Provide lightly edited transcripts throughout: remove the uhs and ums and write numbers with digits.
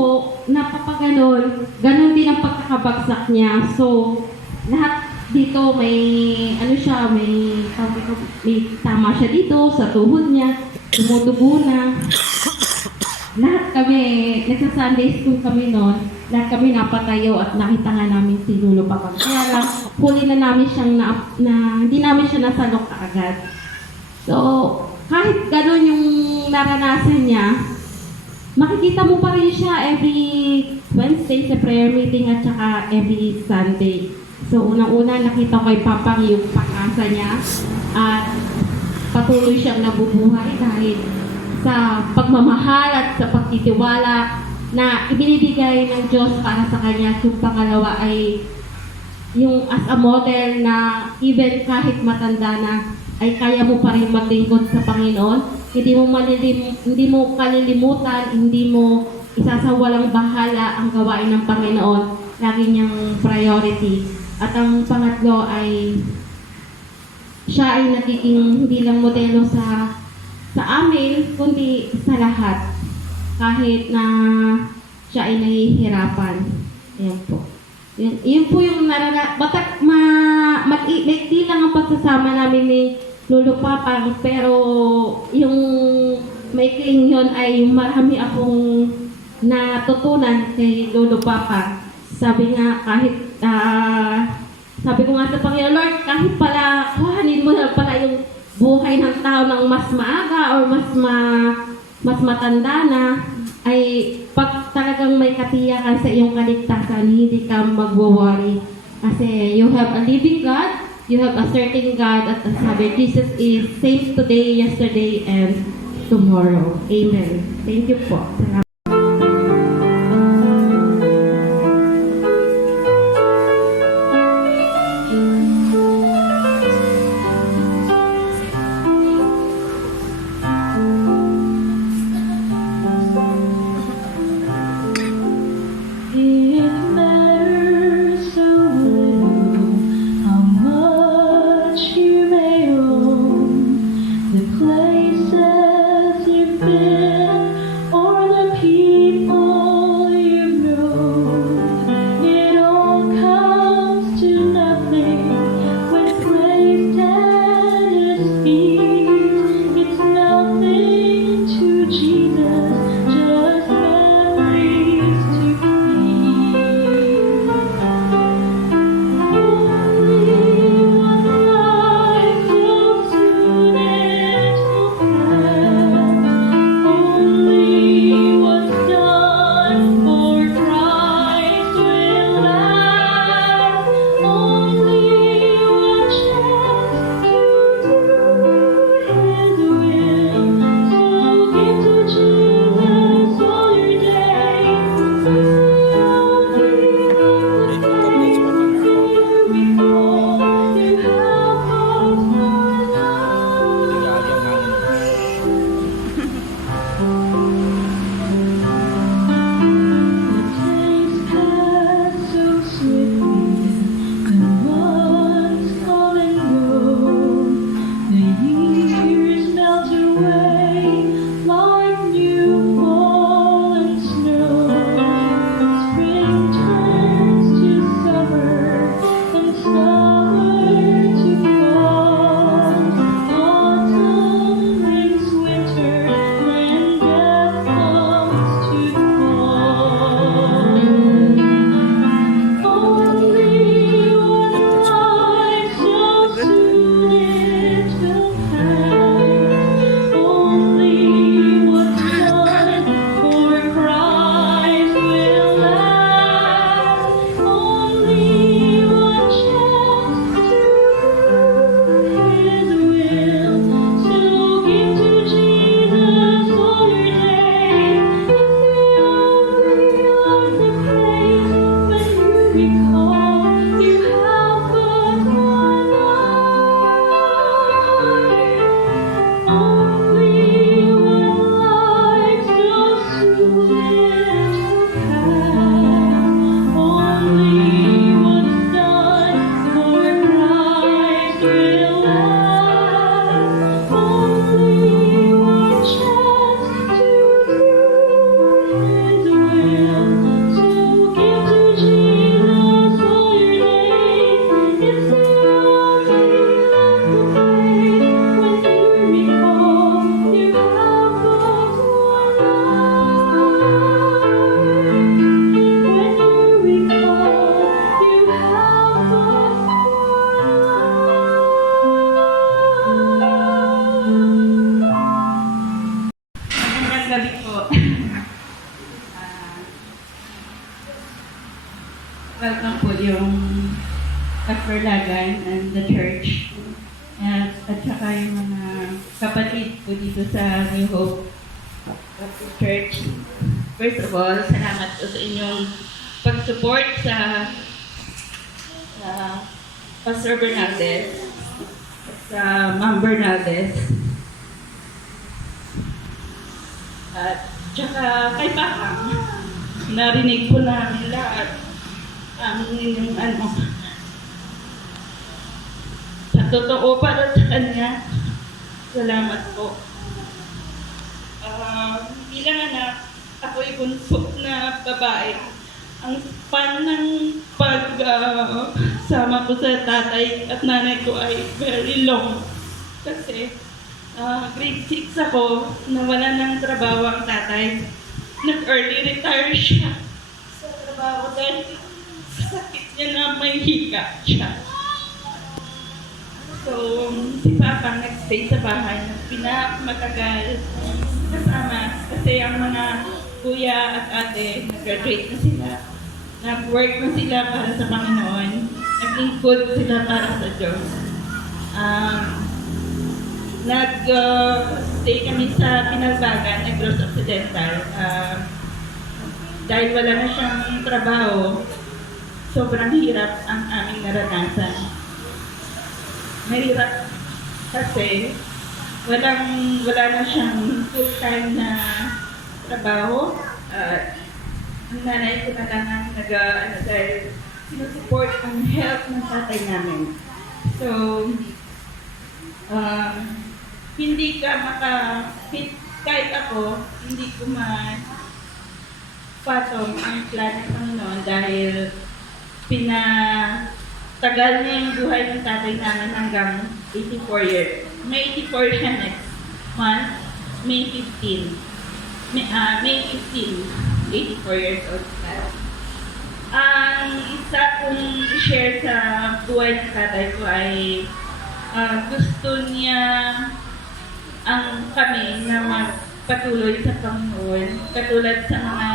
po, napapaganon, ganon din ang pagkakabagsak niya. So, lahat dito may, ano siya, may tama siya dito sa tuhod niya, tumutubo na. Lahat kami, nagsa-Sunday school kami noon, lahat kami napatayo at nakita nga namin si Lolo Papang. Kaya lang, huli na namin siyang hindi namin siya nasalok agad. So, kahit gano'n yung naranasan niya, makikita mo pa rin siya every Wednesday sa prayer meeting at saka every Sunday. So, unang-una nakita ko kay Papang yung pag-asa niya at patuloy siyang nabubuhay dahil sa pagmamahal at sa pagtitiwala na ibinibigay ng Diyos para sa kanya. Yung pangalawa ay yung as a model na even kahit matanda na ay kaya mo pa rin maglingkod sa Panginoon. Hindi mo kalilimutan, hindi mo isasawalang bahala ang gawain ng Panginoon. Lagi niyang priority. At ang pangatlo ay siya ay nagiging hindi lang modelo sa amin, kundi sa lahat. Kahit na siya ay nahihirapan. Ayan po. Yun po yung maikli lang ang pagsasama namin ni Lolo Papang, pero yung maikling yun ay marami akong natutunan kay Lolo Papang. Sabi nga sabi ko nga sa Panginoon, Lord, kahit pala kuhanin mo na pala yung buhay ng tao ng mas maaga or mas matanda na, ay pag talagang may katiyakan sa iyong kaligtasan, hindi ka magwo-worry. Kasi you have a living God, you have a certain God, at sabi, Jesus is same today, yesterday, and tomorrow. Amen. Thank you po. Salamat. Places you've been or the welcome po yung Katverlagan and the church. At saka yung mga kapatid po dito sa New Hope Baptist Church. First of all, salamat po sa inyong pag-support sa Pastor Bernaldez, sa Ma'am Bernaldez, at tsaka kay Pakang. Narinig po namin lahat ang inyong sa totoo para sa kanya. Salamat po. Bilang anak, ako'y bunso na babae. Ang span ng pagsama ko sa tatay at nanay ko ay very long. Kasi grade 6 ako, nawalan ng trabaho ang tatay. Nag-early retire siya sa trabaho dahil sakit niya na may hika siya. So, si Papa nag-stay sa bahay na pinakamatagal kasama kasi ang mga kuya at ate nag-graduate na sila. Nag-work na sila para sa Panginoon. Nag-include sila para sa Diyos. Nag-stay kami sa Pinalbagan, Negros Occidental. Dahil wala na siyang trabaho, sobrang hirap ang aming naranasan. Mahirap kasi wala na siyang full-time na trabaho. Ang nanay ko na lang ang dahil sinusupport ang health ng tatay namin. So, hindi ka kahit ako, hindi ko patong ang plan ng Panginoon dahil pinatagal niya yung buhay ng tatay namin hanggang 84 years. May 84 siya next month, May 15. May 15, 84 years old na. Ang isa kong share sa buhay ng tatay ko ay gusto niya kami na magpatuloy sa Panginoon, katulad sa mga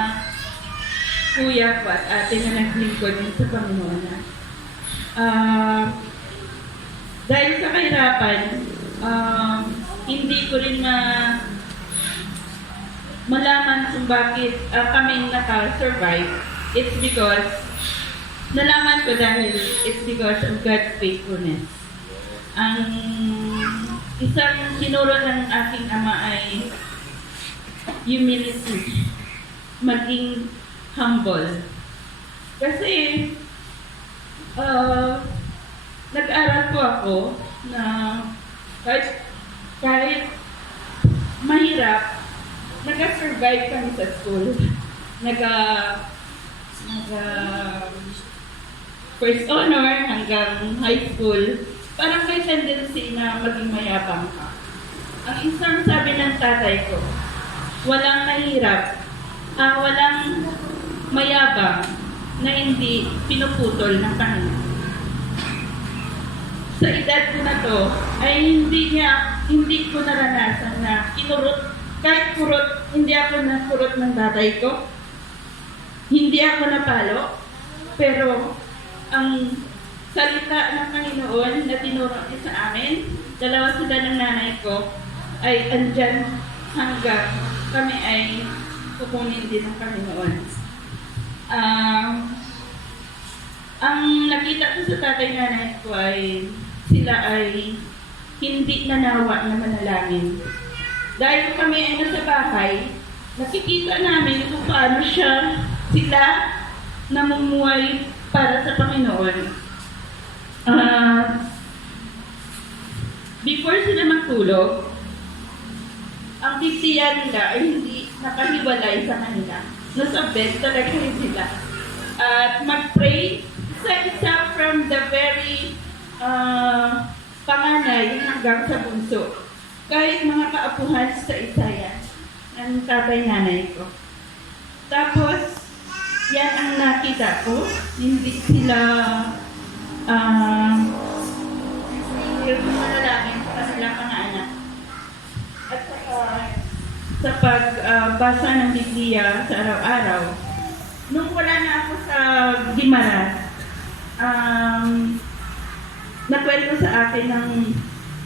kuya ko at ate na naglingkod sa Panginoon. Dahil sa kahirapan, hindi ko rin malaman kung bakit kami naka-survive. It's because, nalaman ko dahil it's because of God's faithfulness. Ang isang sinuro ng aking ama ay humility, maging humble. Kasi, nag-aral po ako na kahit mahirap, nag-survive kami sa school. First honor hanggang high school. Parang may tendency na maging mayabang ka. Ang isang sabi ng tatay ko, walang mahirap, walang mayabang na hindi pinuputol ng Panginoon. Sa edad ko na to, ay hindi ko naranasan na kinurot, kahit kurot, hindi ako nakurot ng tatay ko, hindi ako napalo, pero ang salita ng Panginoon na tinuro niya sa amin, dalawa sila ng nanay ko, ay andyan hanggang kami ay kukunin din ng Panginoon. Ang nakita ko sa tatay-nanay ko ay sila ay hindi nanawa na manalangin. Dahil kami ay nasa bahay, nakikita namin kung paano sila namumuhay para sa Panginoon. Before sila magtulog, ang bigtiyan nila ay hindi nakahiwalay sa kanila. Nasa bed talaga sila. At mag-pray isa-isa from the very panganay hanggang sa bunso. Kahit mga kaapuhan sa isa yan ng tatay-nanay ko. Tapos, yan ang nakita ko. Hindi sila manalangin sa kanilang mga anak. At sa pagbasa ng Biblia sa araw-araw, nung wala na ako sa Guimaras, nakwento sa akin ng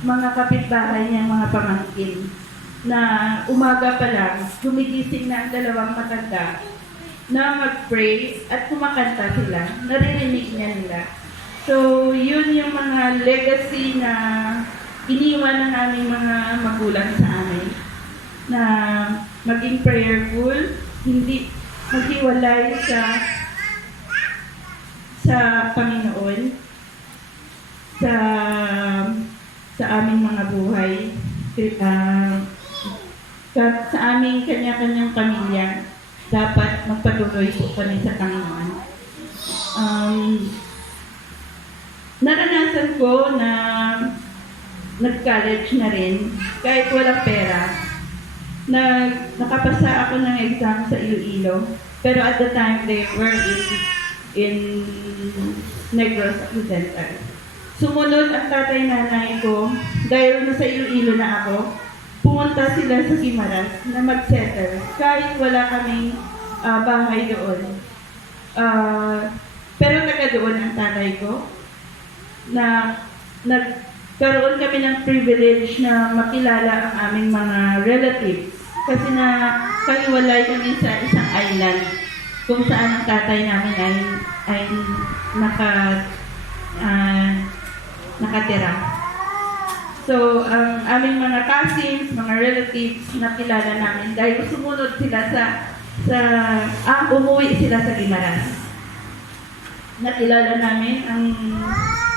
mga kapitbahay niya, mga pamangkin, na umaga pa lang, gumigising na ang dalawang matanda na mag-pray at kumakanta sila. Naririnig niya nila. So, yun yung mga legacy na iniwan ng aming mga magulang sa amin. Na maging prayerful, hindi maghiwalay sa Panginoon, sa aming mga buhay, sa aming kanya-kanyang pamilya, dapat magpatuloy po kami sa Panginoon. Naranasan ko na nag-college na rin, kahit walang pera. Nakapasa ako ng exam sa Iloilo, pero at the time they were in Negros Occidental. Sumunod ang tatay-nanay ko, dahil nasa Iloilo na ako, pumunta sila sa Guimaras na mag-settle, kahit wala kaming bahay doon. Pero taga doon ang tatay ko, na nagkaroon kami ng privilege na makilala ang aming mga relatives. Kasi kaliwalay kami sa isang island kung saan ang tatay namin ay nakatira. So, ang aming mga cousins, mga relatives, nakilala namin dahil sumunod sila umuwi sila sa Guimaras. Nakilala namin ang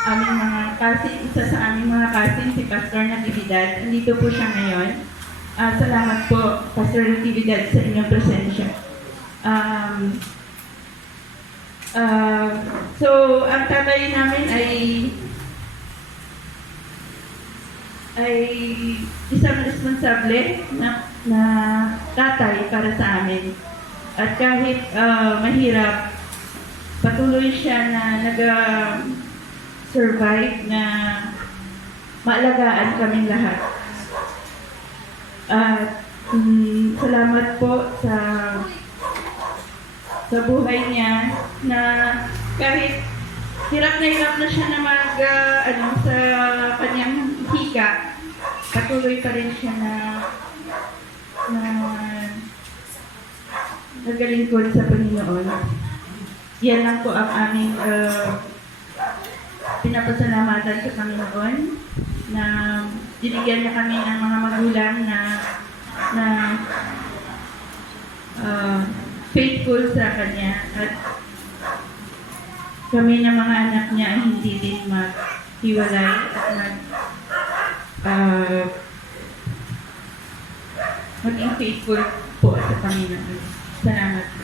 aming mga cousin, isa sa aming mga cousin, si Pastor Natividad. Nandito po siya ngayon. Salamat po, Pastor Natividad, sa inyong presensya. So, ang tatay namin ay isang responsable na tatay para sa amin. At kahit mahirap, patuloy siya na survive na maalagaan kaming lahat. At salamat po sa buhay niya na kahit hirap na siya na sa kanyang hika, patuloy pa rin siya na naglingkod sa Panginoon. Yan lang po ang aming pinapasalamatan sa Panginoon na binigyan niya kami ng mga magulang na faithful sa Kanya at kami ng mga anak niya ay hindi din maghiwalay at maging faithful po sa Panginoon. Salamat po.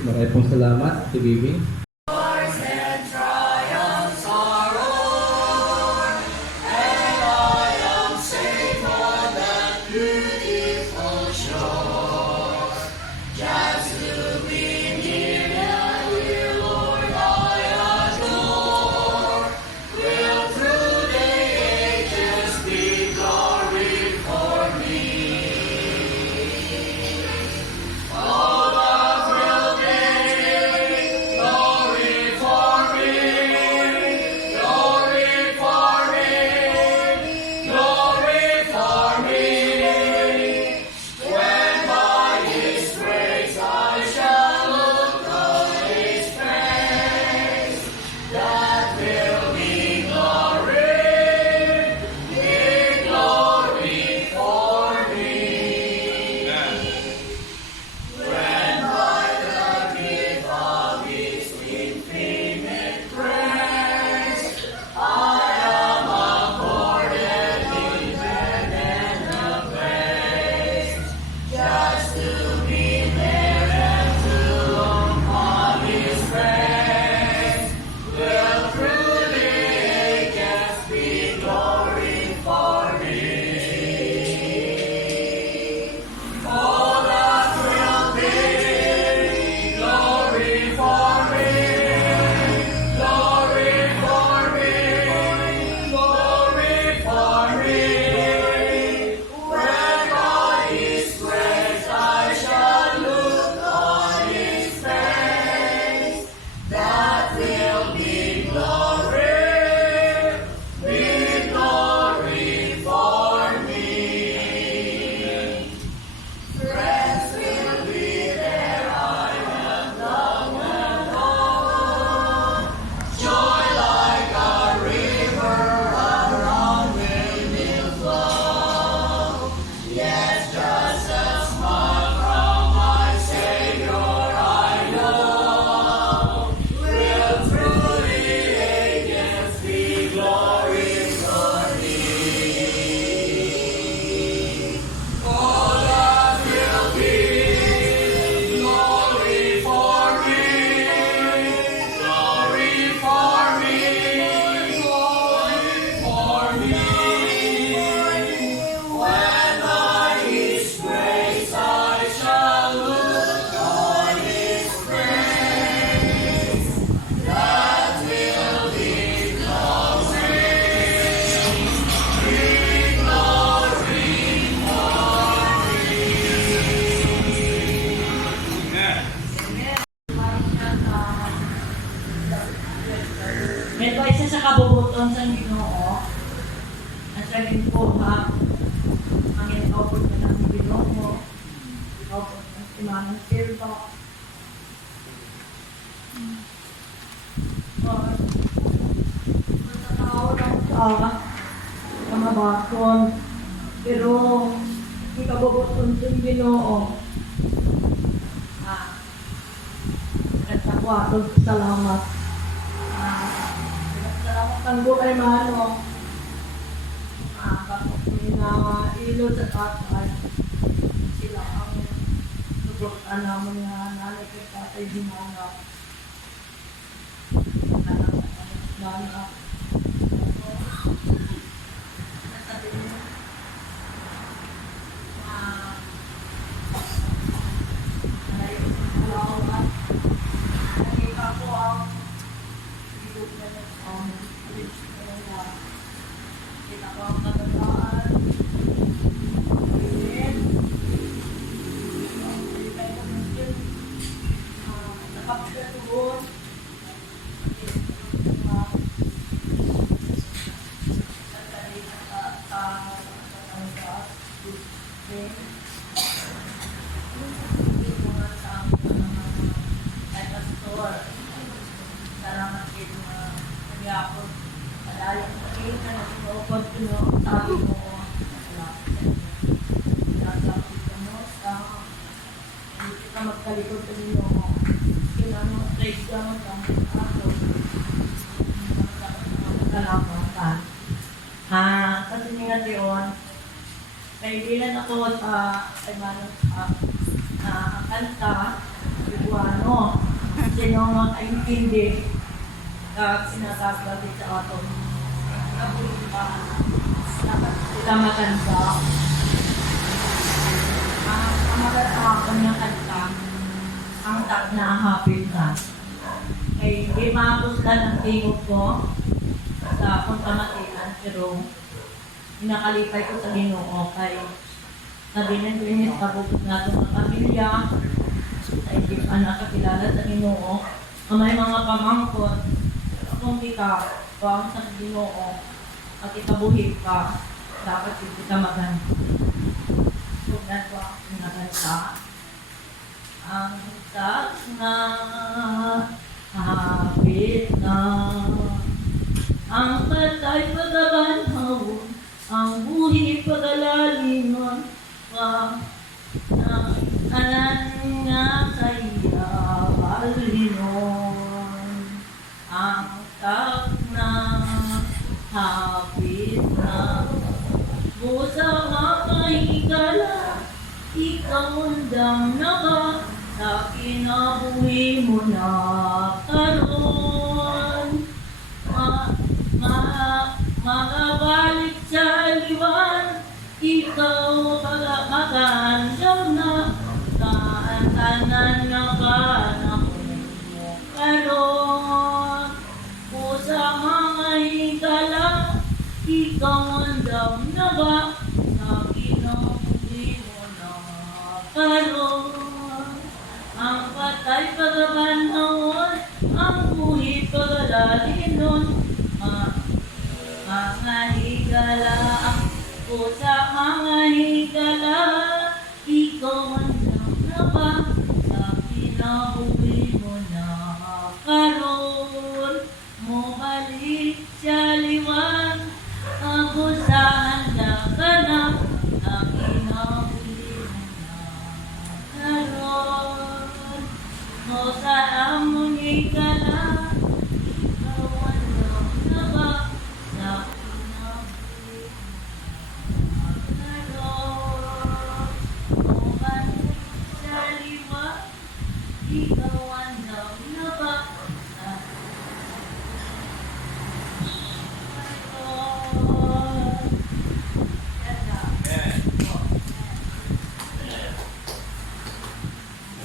Maraming pong salamat, Bibi. Pero tao lang sa mabaton. Pero ikabubuton yung Ginoo. At ako atong salamat. Salamat ang buhay mano. Bakit na ilo sa tatay. Sila ang tutukan naman nga nanay kay tatay dinanap. Nanap. Salamat din nagyapon. Padayon sa kayo na nag-open ko no. Sabi mo, nagapit ka mo sa hindi ka magkalikod sa ninyo mo. Kinano-trade ka mo sa mga ato. Salamat ka. Kasi nga diyon, kaibigan ako sa kanta, Iguano. Sino makaintindi sinasabi sa ato. Dapat sila makanta. Ang maganda ako niyang kanta, ang tak na hapit na. Ay, di maapuslan ang tingog ko sa puntamatian, pero inakalipay ko sa Ginoo kay nabinag-linis pagubot na itong pamilya. Sa hindi pa nakakilala sa Ginoo, na may mga pamangkot, kung di ka pang sa Ginoo at ikabuhi ka, dapat hindi ka maganda. So, that's why ako naganda. Ang tak na hapit na, ang patay pagabanhawon, ang buhi pagalalingon, anan nga kaya balinon, ang tak na hapit na, busa makahigala, ikaw undang na ba, sa kinabuhi mo na karon. Makabalik sa liwan, ikaw magandang na, tanan nga ba na mo karon. Pusa mga higala, ikaw andam na ba, sa kinabuhi mo na karon. Ang patay pagabanhawon, ang buhi pagalalinon, mga higala, pusa mga higala, ikaw andam na ba, sa kinabuhi mo na karon. Mo balik sa liwan, ako sa handa ka na, sa kinabuhi mo na karon. Mo sa among higala, ikaw andam na ba, sa kinabuhi mo na karon. Mo balik sa liwan, ikaw andam na ba, sa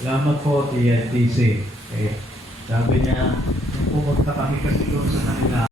Salamat po, TNTC. Okay. Sabi niya, nung pumunta kami kasi doon sa kanila,